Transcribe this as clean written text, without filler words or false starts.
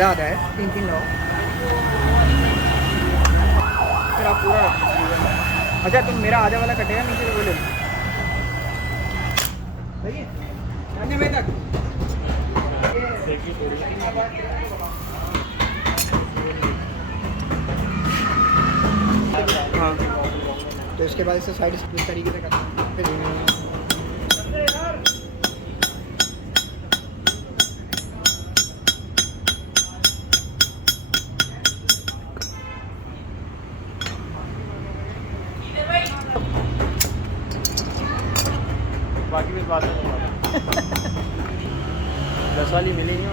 आधा आधा है, 3-3 लो। फिर आप पूरा रखो। अच्छा तुम मेरा आधा वाला कटेगा नीचे से, वो ले लो। सही है, कितने बजे तक? हाँ, तो इसके बाद इसे साइड इस तरीके से करना है। फिर बाकी फिर बाद में 10 वाली मिलेंगी।